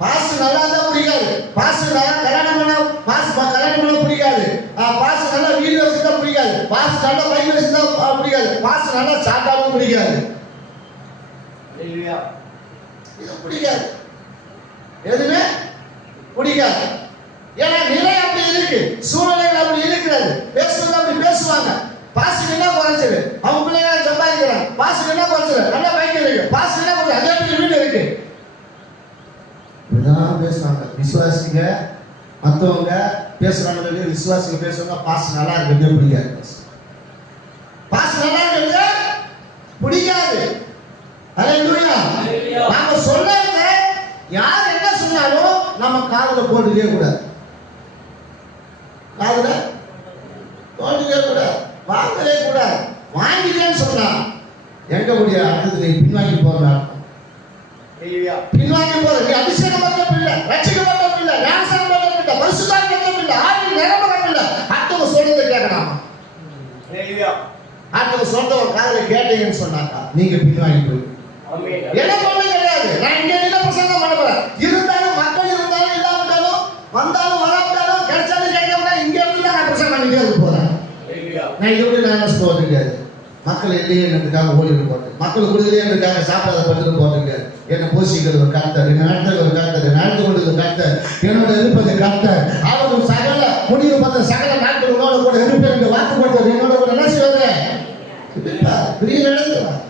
Pass நல்லா தான் பிடிக்காது. பாஸ் கல்யாணம் பண்ண பிடிக்காது. பாஸ் நல்லா வீடு வச்சுட்டா பிடிக்காது. பாஸ் நல்லா பைக் வச்சுட்டா பிடிக்காது. பாஸ் நல்லா சாப்பிட்டாலும் பிடிக்காது. இது பிடிக்காது, எதுவுமே பிடிக்காது. ஏன்னா நிலை அப்படி இருக்கு, சூழ்நிலைகள் அப்படி இருக்கிறது. பேசுறது அப்படி பேசுவாங்க. பாசுக்கு என்ன குறைச்சது? அவங்க பிள்ளைங்க சம்பாதிக்கிறாங்க. பாசுக்கு என்ன குறைச்சது? நல்ல பைக் இருக்கு. பாசுக்கு என்ன குறைச்சது? அதே வீடு இருக்கு. இப்படிதான் பேசுவாங்க. விசுவாசிங்க மற்றவங்க பேசுறாங்க, விசுவாசிங்க பேசுவாங்க. பாசு நல்லா இருக்கிறது பிடிக்காது. பாசு நல்லா இருக்கிறது பிடிக்காது. அல்லேலூயா. நாம சொல்றத யார் என்ன சொன்னாலும் நம்ம காதுல போட்டுக்கவே கூடாது. காதுல போட்டுக்கவே கூடாது, வாங்கவே கூடாது. வாங்கிட்டேன்னு சொன்னா எங்க முடிய அடுத்தது நீ பின்வாங்கி போற அர்த்தம். பின்வாங்கி போற நீ அபிஷேகப்பட்ட பிள்ளை, ரட்சிக்கப்பட்ட பிள்ளை, ஞானஸ்நானம் பெற்ற பிள்ளை, பரிசுத்தமான பிள்ளை, ஆவியில் நிரம்பப்பட்ட பிள்ளை. அடுத்தவங்க சொல்றதை கேட்கலாமா? அடுத்தவங்க சொல்றவங்க காதுல கேட்டீங்கன்னு சொன்னாக்கா நீங்க பின்வாங்கி போய் என்ன பண்ண கிடையாது. நான் இங்க என்ன பிரசங்கம் பண்ண போறேன். இருந்தாலும் மக்கள் இருந்தாலும் இல்லாமட்டாலும் வந்தாலும் வராமட்டாலும் கிடைச்சாலும் கிடைக்காம இங்க இருந்து நான் பிரசங்கம் பண்ணிட்டே இருக்க போறேன். நான் எப்படி நான் போறதுக்கு மக்கள் இல்லையே எனக்காக ஓடிட்டு போறது, மக்கள் கொடுக்கலையே எனக்காக சாப்பிடாத பட்டு போறதுக்கு என்ன போஷிக்கிறது கர்த்தர், என்ன நடத்துறது கர்த்தர், நடந்து கொண்டது கர்த்தர், என்னோட இருப்பது கர்த்தர். அவர்கள் சகல முடிவு பார்த்த சகல நாட்கள் உன்னோட கூட இருப்பேன் வாக்கு போட்டது என்னோட கூட என்ன செய்வாங்க பெரிய நடந்துருவாங்க.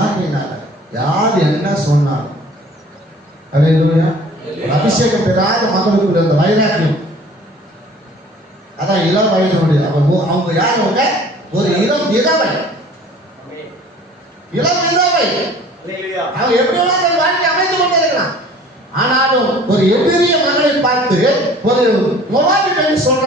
ஆகினால யார் என்ன சொன்னாலும் அபிஷேகம் பெறாத மகளுக்கு அந்த வைராக்கியம், அதான் இளம் வயதுடைய அவங்க யார்? அவங்க ஒரு இளம் விதவை. இளம் விதவை அவங்க எப்படி தன் வாழ்க்கை அமைத்து கொண்டிருக்கிறான். ஆனாலும் ஒரு எதிரிய மகளை பார்த்து ஒரு மொபாயில் பெண் சொல்ற